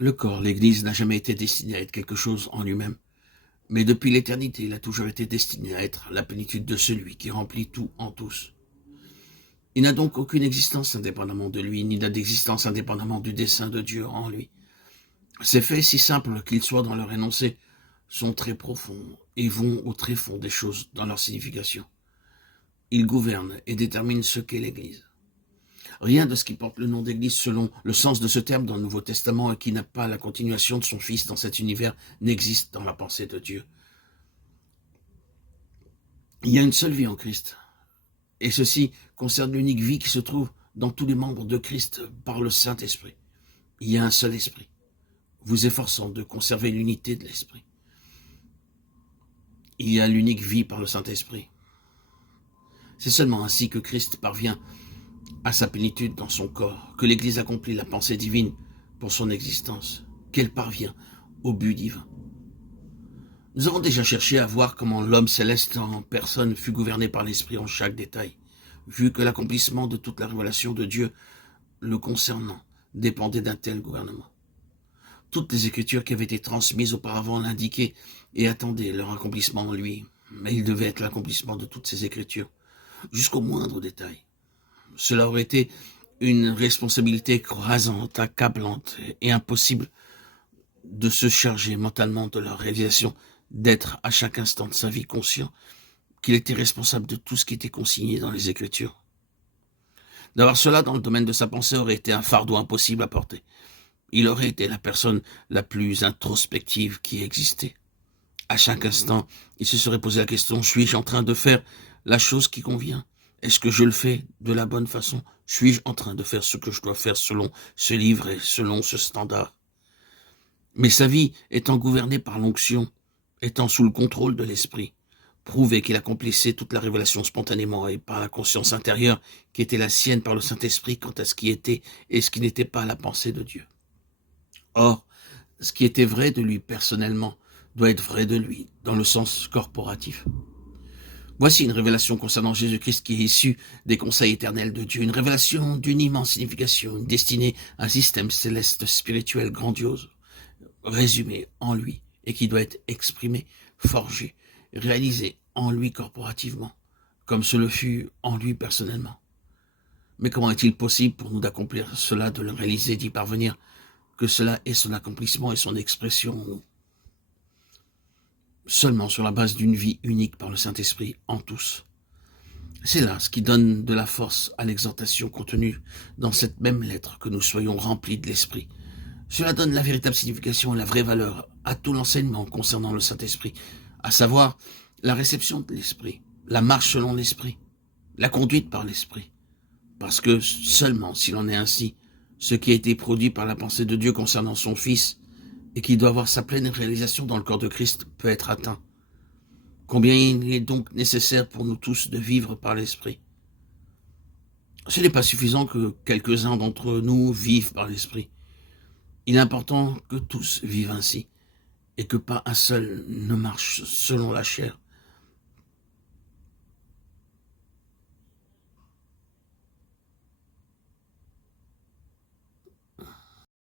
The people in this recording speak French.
Le corps, l'Église, n'a jamais été destiné à être quelque chose en lui-même, mais depuis l'éternité, il a toujours été destiné à être la plénitude de celui qui remplit tout en tous. Il n'a donc aucune existence indépendamment de lui, ni d'existence indépendamment du dessein de Dieu en lui. Ces faits, si simples qu'ils soient dans leur énoncé, sont très profonds et vont au tréfonds des choses dans leur signification. Ils gouvernent et déterminent ce qu'est l'Église. Rien de ce qui porte le nom d'Église selon le sens de ce terme dans le Nouveau Testament et qui n'a pas la continuation de son Fils dans cet univers n'existe dans la pensée de Dieu. Il y a une seule vie en Christ, et ceci concerne l'unique vie qui se trouve dans tous les membres de Christ par le Saint-Esprit. Il y a un seul esprit, vous efforçant de conserver l'unité de l'esprit. Il y a l'unique vie par le Saint-Esprit. C'est seulement ainsi que Christ parvient à sa plénitude dans son corps, que l'Église accomplit la pensée divine pour son existence, qu'elle parvient au but divin. Nous avons déjà cherché à voir comment l'homme céleste en personne fut gouverné par l'Esprit en chaque détail, vu que l'accomplissement de toute la révélation de Dieu le concernant dépendait d'un tel gouvernement. Toutes les Écritures qui avaient été transmises auparavant l'indiquaient et attendaient leur accomplissement en lui, mais il devait être l'accomplissement de toutes ces Écritures, jusqu'au moindre détail. Cela aurait été une responsabilité écrasante, accablante et impossible de se charger mentalement de leur réalisation, d'être à chaque instant de sa vie conscient qu'il était responsable de tout ce qui était consigné dans les Écritures. D'avoir cela dans le domaine de sa pensée aurait été un fardeau impossible à porter. Il aurait été la personne la plus introspective qui existait. À chaque instant, il se serait posé la question, suis-je en train de faire la chose qui convient? Est-ce que je le fais de la bonne façon? Suis-je en train de faire ce que je dois faire selon ce livre et selon ce standard? Mais sa vie étant gouvernée par l'onction, étant sous le contrôle de l'esprit, prouvait qu'il accomplissait toute la révélation spontanément et par la conscience intérieure qui était la sienne par le Saint-Esprit quant à ce qui était et ce qui n'était pas la pensée de Dieu. Or, ce qui était vrai de lui personnellement doit être vrai de lui dans le sens corporatif. Voici une révélation concernant Jésus-Christ qui est issue des conseils éternels de Dieu, une révélation d'une immense signification, une destinée à un système céleste spirituel grandiose, résumé en lui et qui doit être exprimé, forgé, réalisé en lui corporativement, comme ce le fut en lui personnellement. Mais comment est-il possible pour nous d'accomplir cela, de le réaliser, d'y parvenir, que cela ait son accomplissement et son expression seulement sur la base d'une vie unique par le Saint-Esprit en tous? C'est là ce qui donne de la force à l'exhortation contenue dans cette même lettre, que nous soyons remplis de l'Esprit. Cela donne la véritable signification et la vraie valeur à tout l'enseignement concernant le Saint-Esprit, à savoir la réception de l'Esprit, la marche selon l'Esprit, la conduite par l'Esprit. Parce que seulement s'il en est ainsi, ce qui a été produit par la pensée de Dieu concernant son Fils et qui doit avoir sa pleine réalisation dans le corps de Christ peut être atteint. Combien il est donc nécessaire pour nous tous de vivre par l'Esprit. Ce n'est pas suffisant que quelques-uns d'entre nous vivent par l'Esprit. Il est important que tous vivent ainsi et que pas un seul ne marche selon la chair,